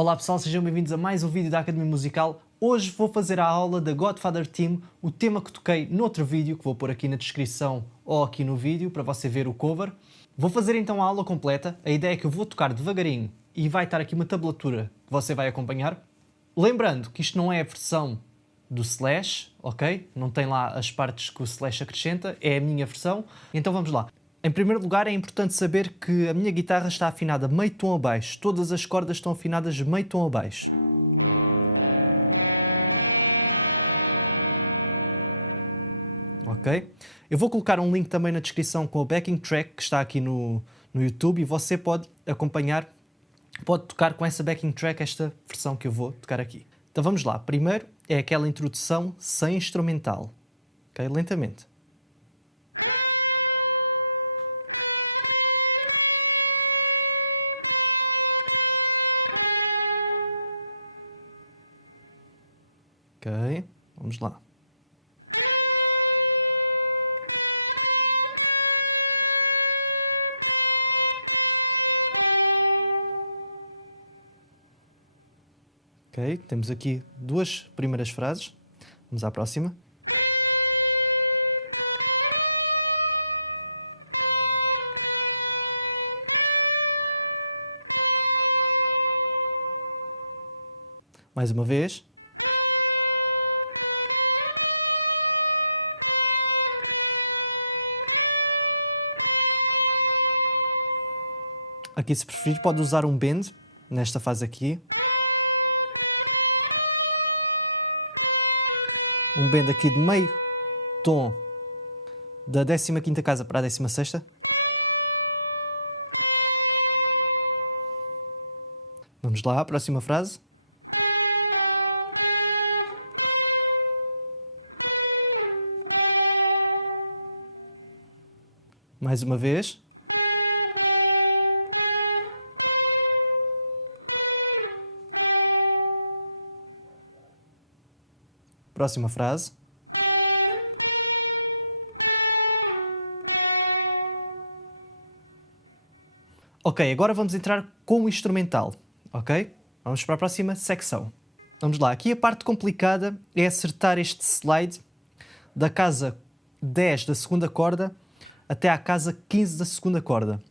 Olá pessoal, sejam bem-vindos a mais um vídeo da Academia Musical. Hoje vou fazer a aula da Godfather Theme, o tema que toquei noutro vídeo, que vou pôr aqui na descrição ou aqui no vídeo, para você ver o cover. Vou fazer então a aula completa. A ideia é que eu vou tocar devagarinho e vai estar aqui uma tablatura que você vai acompanhar. Lembrando que isto não é a versão do Slash, ok? Não tem lá as partes que o Slash acrescenta, é a minha versão. Então vamos lá. Em primeiro lugar, é importante saber que a minha guitarra está afinada meio tom abaixo. Todas as cordas estão afinadas meio tom abaixo. Ok? Eu vou colocar um link também na descrição com o backing track que está aqui no YouTube e você pode acompanhar, pode tocar com essa backing track esta versão que eu vou tocar aqui. Então vamos lá. Primeiro é aquela introdução sem instrumental. Ok? Lentamente. Ok, vamos lá. Ok, temos aqui duas primeiras frases. Vamos à próxima. Mais uma vez. Aqui, se preferir, pode usar um bend nesta fase aqui. Um bend aqui de meio tom da 15ª casa para a 16ª. Vamos lá, a próxima frase. Mais uma vez. Próxima frase. Ok, agora vamos entrar com o instrumental, ok? Vamos para a próxima secção. Vamos lá, aqui a parte complicada é acertar este slide da casa 10 da segunda corda até à casa 15 da segunda corda.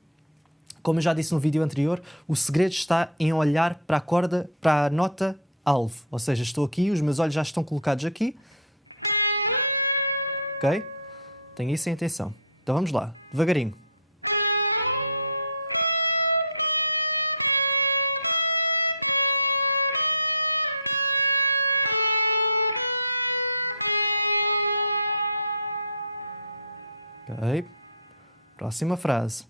Como eu já disse no vídeo anterior, o segredo está em olhar para a corda, para a nota alvo. Ou seja, estou aqui, os meus olhos já estão colocados aqui. Ok? Tenha isso em atenção. Então vamos lá, devagarinho. Ok? Próxima frase.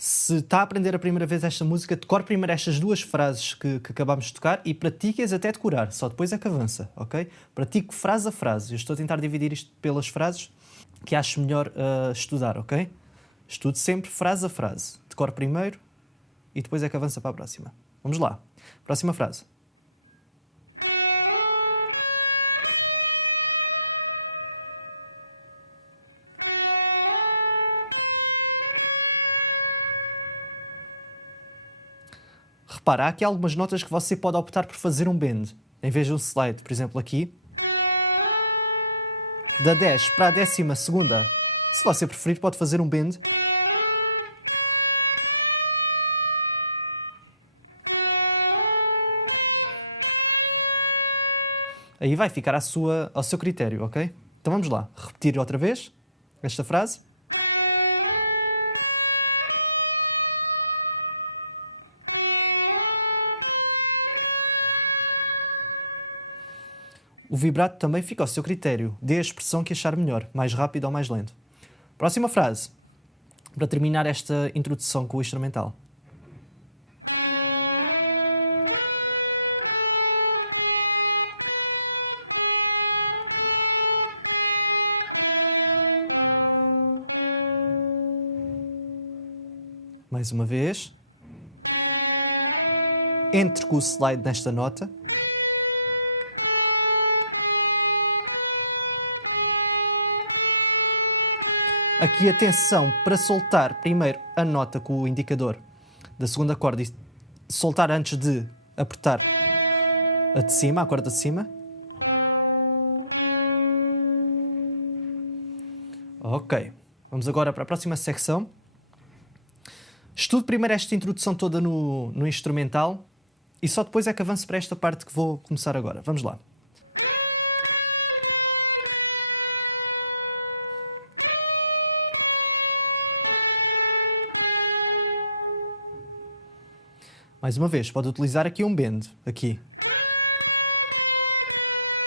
Se está a aprender a primeira vez esta música, decore primeiro estas duas frases que acabámos de tocar e pratique-as até decorar, só depois é que avança, ok? Pratique frase a frase. Eu estou a tentar dividir isto pelas frases que acho melhor estudar, ok? Estude sempre frase a frase. Decore primeiro e depois é que avança para a próxima. Vamos lá. Próxima frase. Repara, há aqui algumas notas que você pode optar por fazer um bend, em vez de um slide. Por exemplo, aqui. Da 10 para a 12ª, se você preferir, pode fazer um bend. Aí vai ficar ao seu critério, ok? Então vamos lá. Repetir outra vez esta frase. O vibrato também fica ao seu critério. Dê a expressão que achar melhor, mais rápido ou mais lento. Próxima frase, para terminar esta introdução com o instrumental. Mais uma vez. Entre com o slide nesta nota. Aqui atenção para soltar primeiro a nota com o indicador da segunda corda e soltar antes de apertar a de cima, a corda de cima. Ok, vamos agora para a próxima secção. Estudo primeiro esta introdução toda no instrumental e só depois é que avanço para esta parte que vou começar agora. Vamos lá. Mais uma vez, pode utilizar aqui um bend, aqui.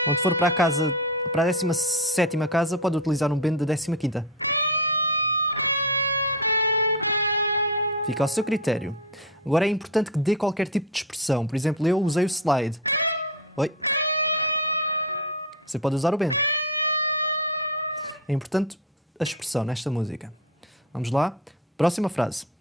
Quando for para a casa, para a 17ª casa, pode utilizar um bend da 15ª. Fica ao seu critério. Agora é importante que dê qualquer tipo de expressão. Por exemplo, eu usei o slide. Oi. Você pode usar o bend. É importante a expressão nesta música. Vamos lá. Próxima frase.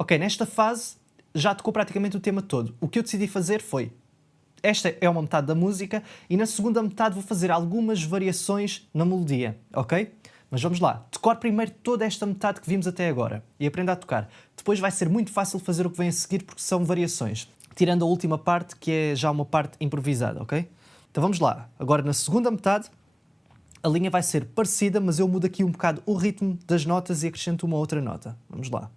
Ok, nesta fase já tocou praticamente o tema todo. O que eu decidi fazer foi... Esta é uma metade da música e na segunda metade vou fazer algumas variações na melodia, ok? Mas vamos lá. Decore primeiro toda esta metade que vimos até agora e aprenda a tocar. Depois vai ser muito fácil fazer o que vem a seguir porque são variações. Tirando a última parte, que é já uma parte improvisada, ok? Então vamos lá. Agora na segunda metade a linha vai ser parecida, mas eu mudo aqui um bocado o ritmo das notas e acrescento uma outra nota. Vamos lá.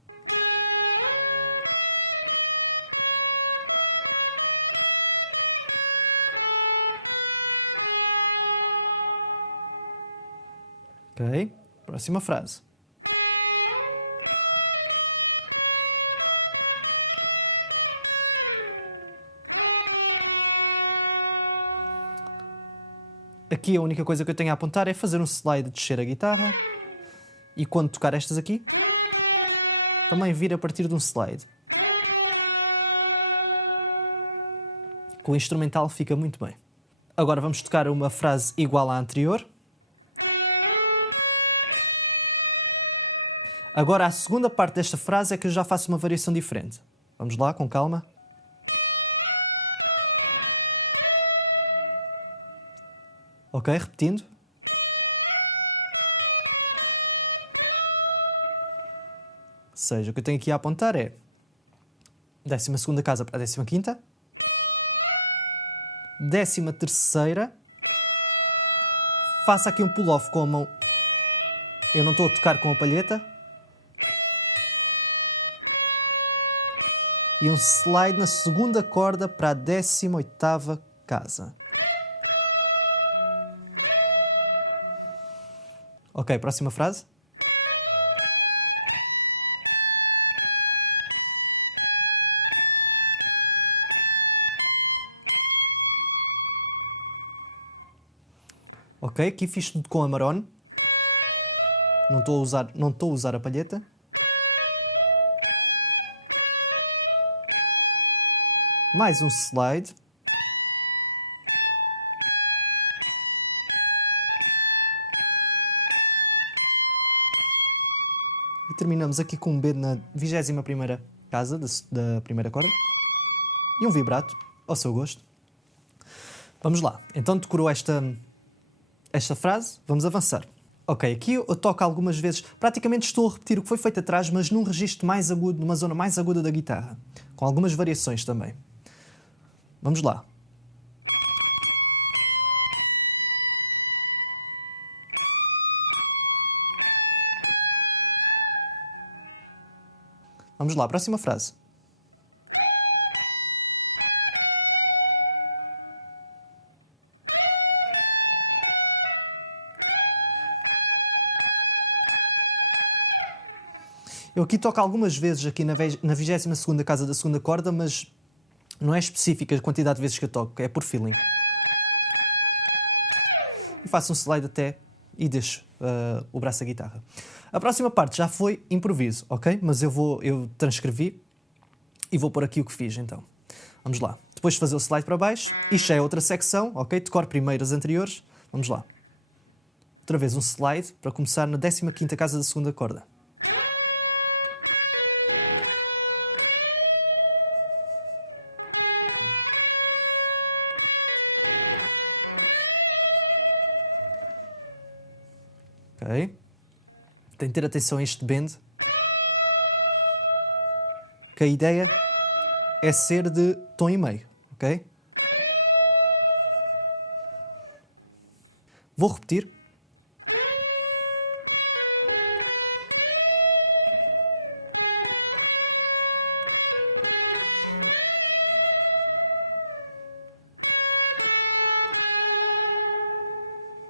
Ok, próxima frase. Aqui a única coisa que eu tenho a apontar é fazer um slide de descer a guitarra e quando tocar estas aqui, também vir a partir de um slide. Com o instrumental fica muito bem. Agora vamos tocar uma frase igual à anterior. Agora, a segunda parte desta frase é que eu já faço uma variação diferente. Vamos lá, com calma. Ok, repetindo. Ou seja, o que eu tenho aqui a apontar é 12ª casa para a 15ª. 13ª. Faço aqui um pull-off com a mão. Eu não estou a tocar com a palheta. E um slide na segunda corda para a 18ª casa. Ok, próxima frase. Ok, aqui fiz tudo com a marone. Não estou a usar a palheta. Mais um slide. E terminamos aqui com um bend na 21ª casa da primeira corda. E um vibrato, ao seu gosto. Vamos lá. Então decorou esta frase. Vamos avançar. Ok, aqui eu toco algumas vezes. Praticamente estou a repetir o que foi feito atrás, mas num registro mais agudo, numa zona mais aguda da guitarra. Com algumas variações também. Vamos lá. Vamos lá, próxima frase. Eu aqui toco algumas vezes aqui na 22ª casa da segunda corda, mas não é específica a quantidade de vezes que eu toco, é por feeling. E faço um slide até e deixo o braço da guitarra. A próxima parte já foi improviso, ok? Mas eu transcrevi e vou pôr aqui o que fiz, então. Vamos lá. Depois de fazer o slide para baixo, isto já é outra secção, ok? Decoro primeiro as anteriores. Vamos lá. Outra vez um slide para começar na 15ª casa da segunda corda. Ok. Tem de ter atenção a este bend. Que a ideia é ser de tom e meio, ok? Vou repetir.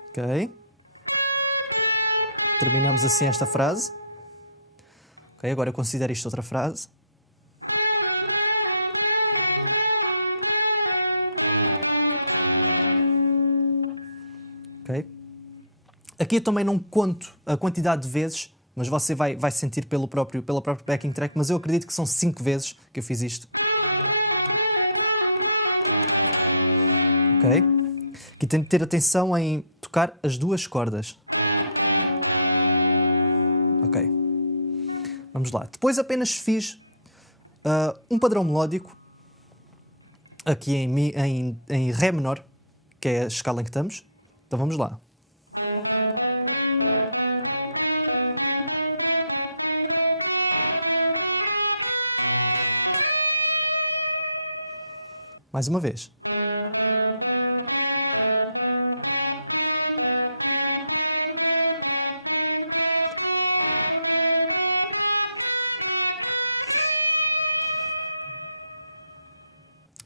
Ok. Terminamos assim esta frase. Ok, agora eu considero isto outra frase. Ok. Aqui eu também não conto a quantidade de vezes, mas você vai sentir pela própria backing track, mas eu acredito que são 5 vezes que eu fiz isto. Ok? Aqui tem de ter atenção em tocar as duas cordas. Ok. Vamos lá. Depois apenas fiz um padrão melódico, aqui em Ré menor, que é a escala em que estamos. Então vamos lá. Mais uma vez.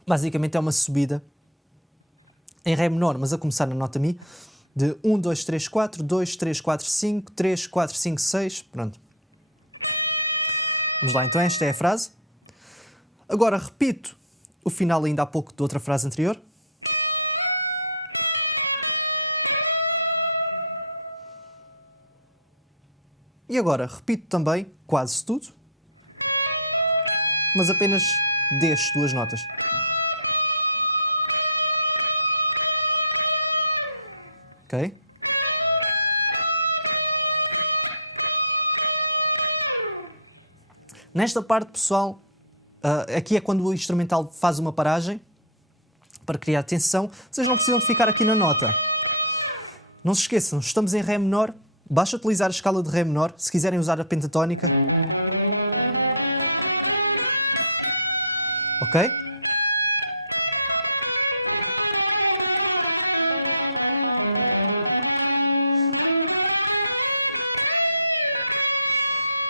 Basicamente é uma subida em Ré menor, mas a começar na nota Mi, de 1, 2, 3, 4, 2, 3, 4, 5, 3, 4, 5, 6, pronto. Vamos lá, então esta é a frase. Agora repito o final ainda há pouco de outra frase anterior. E agora repito também quase tudo, mas apenas destes duas notas. Ok? Nesta parte, pessoal, aqui é quando o instrumental faz uma paragem para criar tensão. Vocês não precisam de ficar aqui na nota. Não se esqueçam, estamos em Ré menor. Basta utilizar a escala de Ré menor. Se quiserem usar a pentatónica. Ok?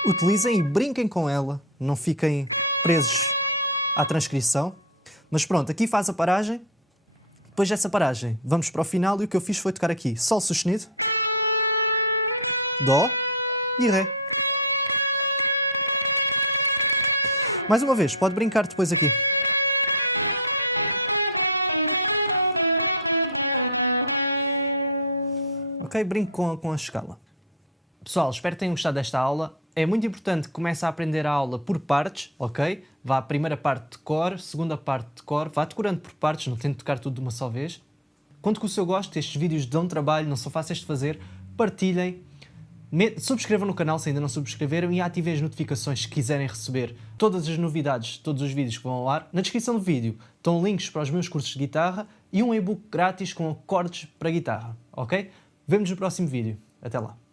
Utilizem e brinquem com ela. Não fiquem presos à transcrição. Mas pronto, aqui faz a paragem. Depois dessa paragem, vamos para o final e o que eu fiz foi tocar aqui Sol sustenido, Dó e Ré. Mais uma vez, pode brincar depois aqui. Ok, brinco com a escala. Pessoal, espero que tenham gostado desta aula. É muito importante que comece a aprender a aula por partes, ok? Vá à primeira parte de cor, segunda parte de cor, vá decorando por partes, não tente tocar tudo de uma só vez. Conto com o seu gosto, estes vídeos dão trabalho, não são fáceis de fazer. Partilhem, subscrevam no canal se ainda não subscreveram e ativem as notificações se quiserem receber todas as novidades, todos os vídeos que vão ao ar. Na descrição do vídeo estão links para os meus cursos de guitarra e um e-book grátis com acordes para guitarra, ok? Vemo-nos no próximo vídeo. Até lá!